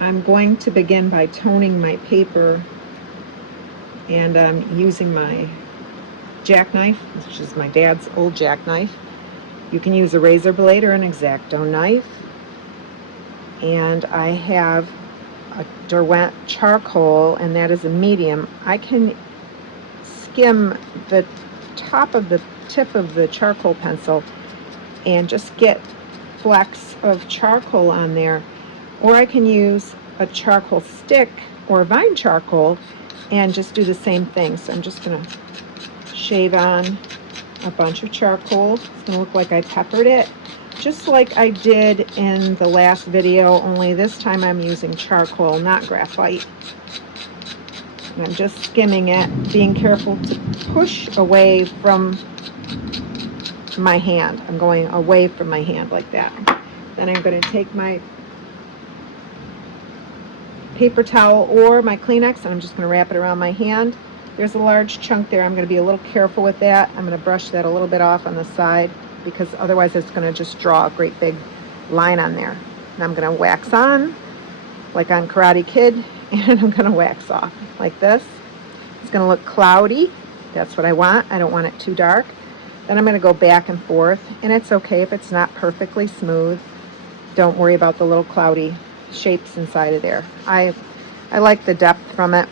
I'm going to begin by toning my paper, and I'm using my jackknife, which is my dad's old jackknife. You can use a razor blade or an X-Acto knife. And I have a Derwent charcoal, and that is a medium. I can skim the top of the tip of the charcoal pencil and just get flecks of charcoal on there, or I can use a charcoal stick or vine charcoal and just do the same thing. So I'm just going to shave on a bunch of charcoal. It's going to look like I peppered it, just like I did in the last video, only this time I'm using charcoal, not graphite. And I'm just skimming it, being careful to push away from my hand. I'm going away from my hand like that. Then I'm going to take my paper towel or my Kleenex, and I'm just going to wrap it around my hand. There's a large chunk there. I'm going to be a little careful with that. I'm going to brush that a little bit off on the side, because otherwise it's going to just draw a great big line on there. And I'm going to wax on like on Karate Kid, and I'm going to wax off like this. It's going to look cloudy. That's what I want. I don't want it too dark. Then I'm going to go back and forth, and it's okay if it's not perfectly smooth. Don't worry about the little cloudy shapes inside of there. I like the depth from it.